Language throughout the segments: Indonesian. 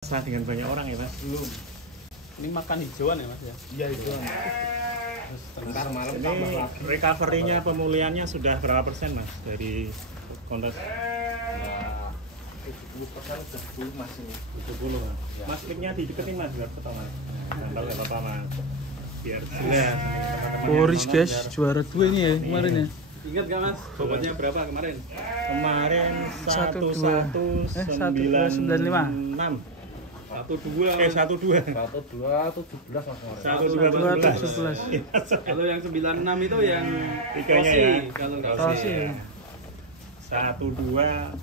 Sah dengan banyak orang ya Mas? Belum. Ini makan hijauan ya Mas ya? Iya hijauan. Terus bentar malam Ini recovery-nya pemulihannya sudah berapa persen Mas dari kontes? ya 70% udah full Mas ini. 70 Mas. Ya. Mas mic-nya dideketin Mas biar ketemu Mas. Nggak apa-apa Mas. Biar jelas. Boris guys, juara 2 ini ya kemarin ya. Ingat gak Mas? Bobotnya berapa kemarin? Kemarin 1195. 1195. 12. 12. 17 Mas kemarin. 12. Kalau yang 96 itu yang Tiganya Rossi, ya. kalau nggak Rossi. 1217.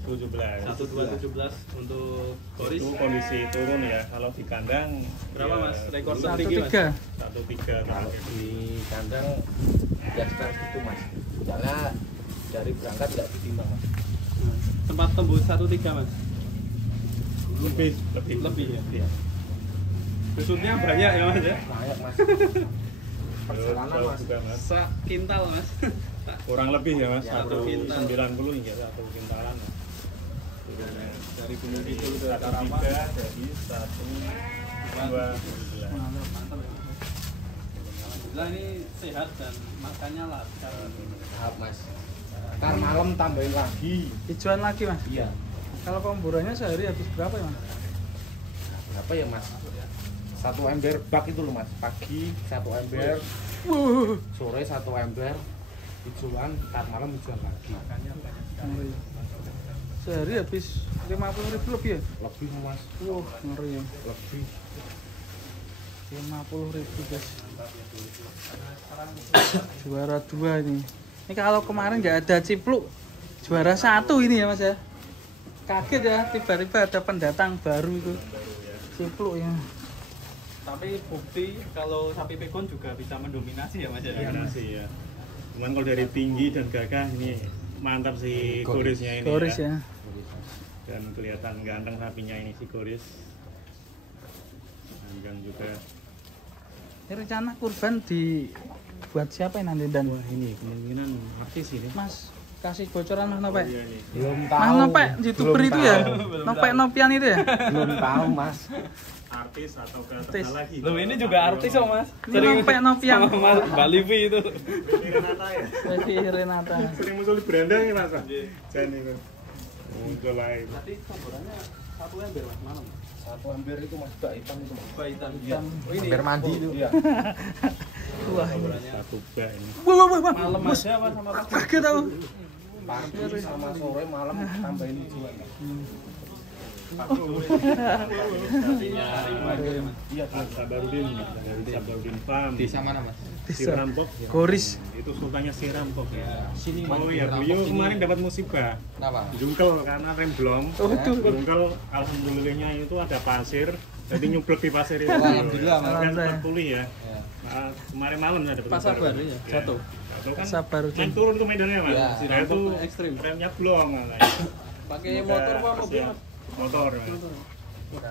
1217 untuk Boris. Itu kondisi turun ya. Kalau di kandang Berapa ya, Mas? Rekor dulu tertinggi Mas? 1-3. 13 Kalau di kandang ya sekitar situ Mas. Soalnya dari berangkat nggak ditimbang Mas. Sempat tembus 1-3 Mas. lebih Lebih ya? Iya. Besutnya banyak ya Mas ya? Banyak Mas. Perjalanan Jauh Mas. juga, Mas. Sekintal Mas. Kurang lebih ya Mas, Ya, 190 hingga 1 kintalan. Dari Gunung Kidul ke 1 Taraman. jadi 1 2 Mantap ya Mas. Alhamdulillah ini sehat dan makannya lancar. Tahap Mas. Ntar malam tambahin lagi. Hijauan lagi Mas. Iya. Kalau pemburuannya sehari habis berapa ya Mas? Berapa ya Mas? 1 ember bak itu loh Mas. Pagi 1 ember, sore 1 ember, hijauan, ntar malam hijauan lagi. Makannya Oh, iya. Sehari habis 50.000 lebih ya? Lebih Mas. Wah, ngeri ya. Lebih. 50.000 guys. Juara 2 ini. Ini kalau kemarin nggak ada Cipluk, juara 1 ini ya Mas ya. Kaget ya, tiba-tiba ada pendatang baru itu. Cipluk ya. Tapi bukti kalau sapi pegon juga bisa mendominasi ya Mas ya? kombinasi ya. Cuman kalau dari tinggi dan gagah ini mantap si Gorisnya ini Goris ya. ya. Dan kelihatan ganteng sapinya ini si Goris. Dan juga Ini rencana kurban dibuat siapa ini nanti dan wah ini kemungkinan artis ini. Mas kasih bocoran Mas Nopek. Iya nih. Belum Mas tahu. Nopek YouTuber Belum itu ya. tahu. Nopek Nopian itu ya. Belum tahu Mas. Artis atau ke Artis. lagi. Loh ini juga artis kok Mas? Ini Nopek Nopian. sama Mas Mbak Livi itu. Ini Renata ya. Devi Renata. Sering muncul di beranda ya Mas. Jan itu. Muncul lagi. Berarti komborannya 1 ember Mas malam. 1 ember itu Mas bak hitam itu Mas. Baitan. Hitam. Oh ini Ember mandi itu. Iya. Wah. komborannya. Satu bak ini. Wah. Malam aja Mas sama pagi. Kaget aku. Pagi sama sore malam tambahin hijauan. Artinya Mas. Iya, Pak Sabarudin ini. Dari Sabarudin Farm. Desa mana Mas? Si Desa Rampok. ya. Goris. Itu sultannya si Rampok ya. Sini Oh ya, beliau kemarin dapat musibah. Kenapa? Jungkel karena rem blong. Waduh. Jungkel alhamdulillahnya itu ada pasir. Jadi nyublek di pasir itu. Alhamdulillah, Kan Alhamdulillah. terpulih ya. Ya. Nah, kemarin malam saya dapat Pas kabar. sabar ya, jatuh. Jatuh kan. Sabarudin. Main turun ke medannya Mas. Ya, Si si Rampok Rampok tuh ekstrim. remnya blong katanya. Pakai Semoga motor apa mobil siap. Mas? Motor. Mas.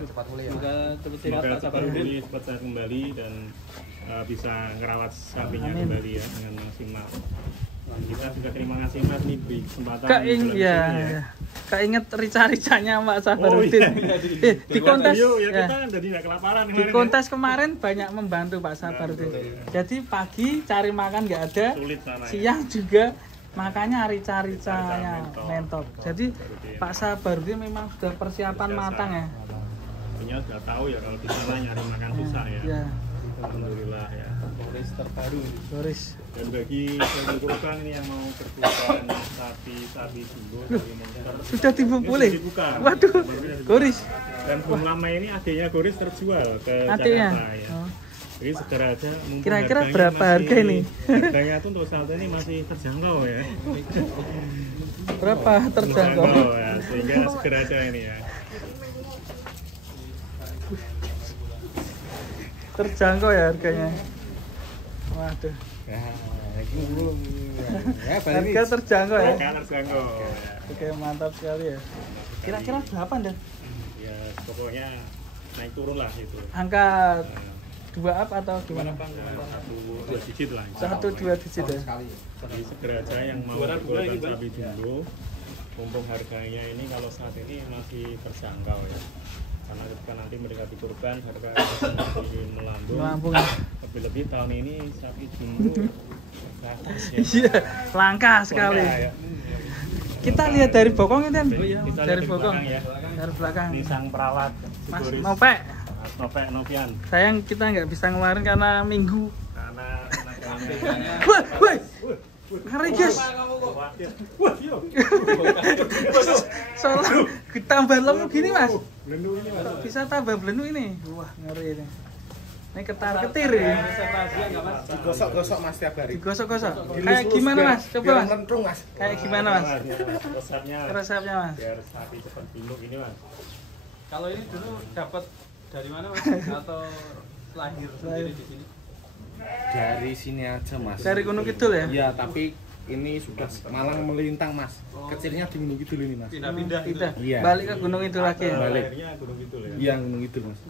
cepat pulih ya. Semoga cepat sehat Semoga Pak cepat Sabarudin. pulih, cepat sehat kembali dan bisa ngerawat sapinya Amin. kembali ya dengan maksimal. Kita juga terima kasih Mas nih beri kesempatan. Kak dalam sini ya. Kak inget rica-ricanya Mbak Sabarudin. Oh, iya, Di kontes Yuk, ya ya. kita jadi nggak kelaparan Di kemarin kontes kemarin banyak membantu Pak Sabarudin. Jadi pagi cari makan nggak ada, ya. Sulit sana ya. siang juga makanya rica-ricanya Rica mentok. Jadi Pak Sabarudin memang sudah persiapan Biasa. matang ya. Artinya sudah tahu ya kalau di sana nyari makan susah ya. Ya, Alhamdulillah ya. Boris terbaru. Boris. Dan bagi yang kurban ini yang mau berkurban sapi jumbo dari Monster, Sudah dibupuli. ini sudah dibuka. Waduh, Sudah dibuka. Goris. Dan belum lama ini adiknya Goris terjual ke Adiknya. Jakarta ya. Oh. Jadi segera aja mumpung Kira-kira harganya berapa masih- harga ini? Harganya tuh untuk saat ini masih terjangkau ya. Berapa terjangkau? Ya, sehingga segera aja ini ya. Terjangkau ya harganya. Waduh, Ya, ini belum. Ya, paling harga terjangkau ya. Harga terjangkau. Ya. Oke, mantap sekali ya. Kira-kira berapa Dan? Ya pokoknya naik turun lah itu. Angka Nah, 2 up atau gimana? satu dua digit lah. 1-2 digit ya. sekali. Jadi segera aja yang mau Juara dua ini, berkurban Bang. sapi jumbo, mumpung harganya ini kalau saat ini masih terjangkau ya. Karena ketika nanti mendekati kurban harga semakin melambung. Melambung. Lebih-lebih tahun ini sapi jumbo terbatas ya. Iya, langka sekali. Langka, ya. Kita lihat dari bokong ini kan. Kita Dari lihat bokong. belakang ya. Dari belakang. Ini sang perawat Mas Sigoris. Nopek. Mas Nopek Novian. Sayang kita nggak bisa ngeluarin karena minggu. Karena tenaganya. Wah, wah. Ngeri guys. Wah, iya. Soalnya ditambah lemu gini mas. Belendu ini Mas. Bisa tambah belenu ini. Wah ngeri ini. Ini ketar-ketir ya. Digosok-gosok mas tiap hari. Digosok-gosok. Kayak gimana mas? Coba Biar mas. melentrung mas. Kayak gimana mas? Resepnya Resepnya mas. biar sapi cepat tunduk ini Mas. Kalau ini dulu dapat dari mana mas? Atau lahir sendiri di sini? Dari sini aja mas. Dari Gunung Kidul ya? Iya, tapi ini sudah Malang melintang mas. Kecilnya di Gunung Kidul ini mas. Pindah-pindah gitu. Tidak. Iya. Balik ke Gunung itu lagi ya. Balik. Akhirnya Gunung Kidul ya. Iya Gunung Kidul mas.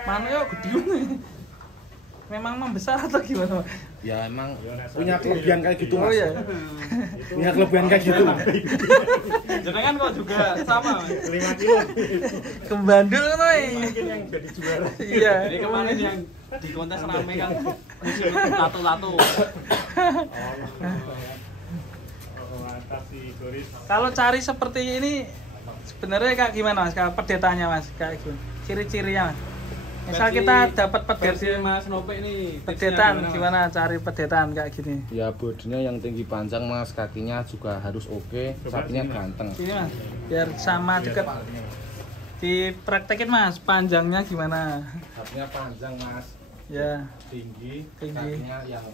Mana ya gede nih. Memang membesar atau gimana? Mas? Ya emang Ya, nah, punya sapi kelebihan ini kayak gitu Oh mas. iya. Punya kelebihan kayak gitu. Jenengan kok juga sama mas? 5 kilo. Kembandul nih. Mungkin yang jadi juara. Iya. Jadi kemarin yang di kontes rame kan musim lato-lato. Oh, mantap sih Goris. Kalau cari seperti ini sebenarnya kayak gimana mas? Kayak pedetanya mas? Kayak gimana? Ciri-cirinya mas? Misal kita dapat versi pedet, Mas Nope ini tipsnya pedetan, Mas? gimana cari pedetan kayak gini? Ya bodinya yang tinggi panjang mas, kakinya juga harus oke, Coba sapinya sini, Mas. ganteng. Gini mas, biar sama deket. Dipraktekin mas, panjangnya gimana? Sapinya panjang mas, Ya, tinggi, Tinggi. kakinya yang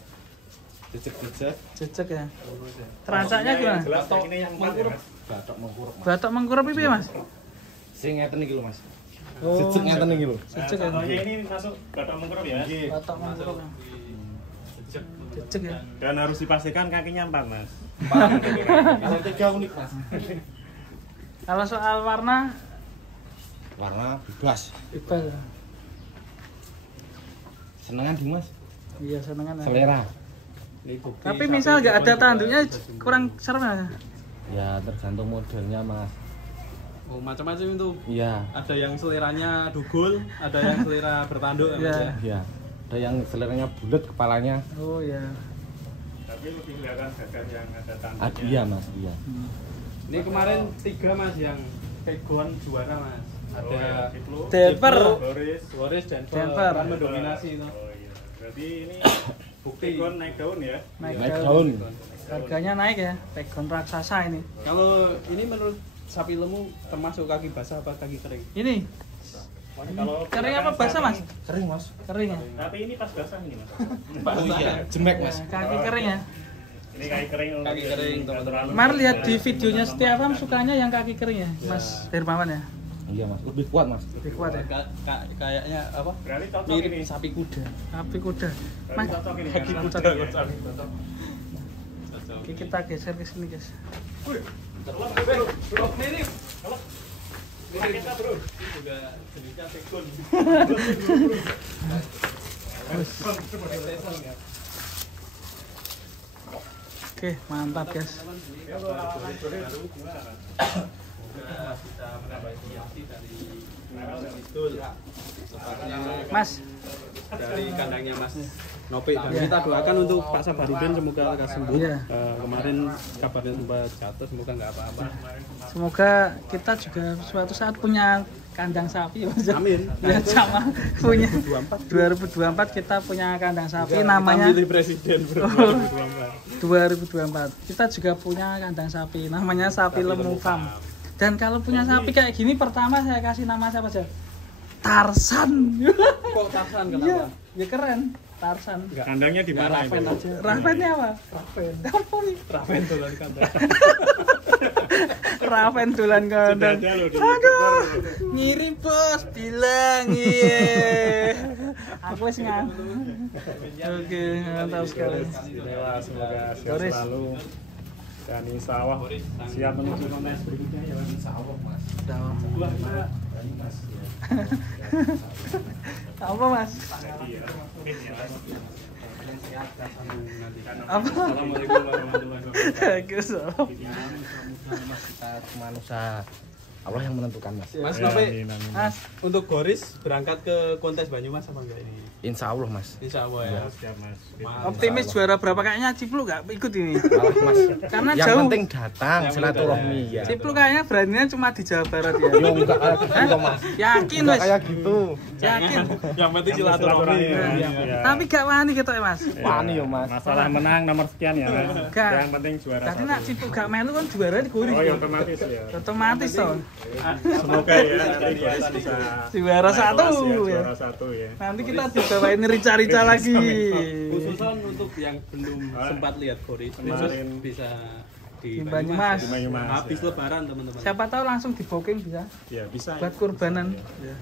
jejek-jejek, cecek ya. Terancaknya gimana? Jelas yang ini yang 4 ya Mas. batok mengkuruk mas. Batok mengkurap itu ya mas? Sing ngeten iki lho mas. Oh, Jejek ngeten iki lho. Cecek ya. Contohnya ini masuk batok mengkurap ya. Batok mengkurap ya. Cecek ya. Dan harus dipastikan kakinya 4 Mas. Kalau 3 unik mas. Kalau soal warna, Warna bebas. bebas ya. Senengan di mas. Iya senengan ya. Selera. Tapi misal nggak ada tanduknya kurang serem ya. Ya tergantung modelnya mas. Oh macam-macam itu. Iya. Ada yang seleranya dugul, ada yang selera bertanduk ya, Mas, Iya. ya. Iya. Ada yang seleranya bulat kepalanya. Oh ya. Tapi lebih kelihatan gagah yang ada tanduknya. Iya mas. Iya. Ini kemarin 3 mas yang pegon juara mas. Oh, Ada ya. Kiplo, Denver. Goris. Suarez dan Denver. kan mendominasi itu. Oh iya. Berarti ini Bukti. Pegon naik daun ya. Naik Naik daun. daun. Harganya naik ya. Pegon raksasa ini. Kalau ini menurut sapi lemu termasuk kaki basah apa kaki kering? Ini Kalau kering apa basah mas? Kering mas. Kering ya. Tapi ini pas basah ini Mas. Basah. Oh iya. Jemek mas. Kaki kering ya. Ini kaki kering. Kaki kering, Nggak teman-teman. terlalu- Mar lihat di videonya Setiawan sukanya yang kaki kering ya, Mas Hermawan ya. Iya mas. Lebih kuat mas. Lebih kuat ya. Kayaknya apa? Berarti cocok Mirip ini. sapi kuda. Sapi kuda. Berarti Mas, cocok ini. Kaki kan? kuda. Cocok. oke, kita geser ke sini guys. Mirip. Mirip kita bro. Ini juga jenisnya pegon. Oke, mantap guys. Ya, kalau lawan Goris gimana? Bisa menambah variasi dari itu sepertinya Mas, dari kandangnya Mas Nope dan kita doakan untuk Pak Sabarudin semoga lekas sembuh. Iya. Kemarin kabarnya sempat jatuh semoga nggak apa-apa. semoga kita juga suatu saat punya kandang sapi ya Mas. Amin. Ya sama punya 2024 kita punya kandang sapi namanya Kita milih presiden bro. 2024. Kita juga punya kandang sapi namanya Sapi Lemu Farm. Dan kalau punya sapi kayak gini pertama saya kasih nama siapa aja? Tarsan. Kok Tarsan Iya, kenapa? ya keren. Tarsan. Kandangnya di mana Raven itu? aja. Ravennya apa? Raven. Apa nih? Raven tuh dari kandang. Raven tulan Sudah kandang. ada loh di Aduh, ngirim bos bilang iya. Aku wis nggak. Oke, mantap sekali. Dewa, semoga sehat Goris. selalu. Dan insya Allah siap menuju kontes berikutnya ya Mas. Insya Allah mas. Wah, Mas. Apa mas? Jadi ya, mungkin ya, Mas. Apa? Assalamualaikum warahmatullahi wabarakatuh. Bagus. Kita cuma usaha Allah yang menentukan mas. Mas Ya, Nope, amin, amin. Mas, untuk Goris berangkat ke kontes Banyumas apa enggak ini? Insya Allah mas. Insya Allah ya. Siap mas. optimis juara berapa kayaknya Cipluk nggak ikut ini. Malah mas. Karena Yang jauh. penting datang Yang silaturahmi penting ya. Cipluk kayaknya beraninya cuma di Jawa Barat ya. Yo enggak kayak gitu mas. Yakin Enggak wes. kayak gitu. Yakin. Yang penting silaturahmi. Silaturahmi, Ya. ya. Tapi gak wani gitu ya Mas. Wani yo mas. Masalah menang nomor sekian ya mas. Enggak. Yang penting juara Tadi satu. nak Cipluk gak melu kan juara di Goris. Oh ya otomatis ya. Otomatis toh. Semoga ya nanti Goris bisa Juara naik satu, kelas ya, ya. juara satu ya. Nanti kita dibawain rica-rica lagi. Khususan untuk yang belum sempat lihat Goris, besok Kemarin. bisa Di di Banyumas. Di Banyumas, Habis ya. Lebaran teman-teman. Siapa tahu langsung di booking bisa. Ya bisa. Buat kurbanan. Ya.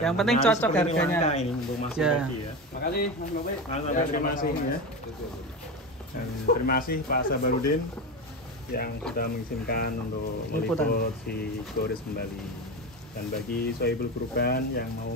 Yang penting Dan cocok seperti ini harganya. langka ini untuk masuk Ya. hoki ya. Makasih Mas Nope. Mas, terima kasih ya. Dan terima kasih Pak Sabarudin yang sudah mengizinkan untuk Liputan. meliput si Goris kembali. Dan bagi Sohibul Kurban yang mau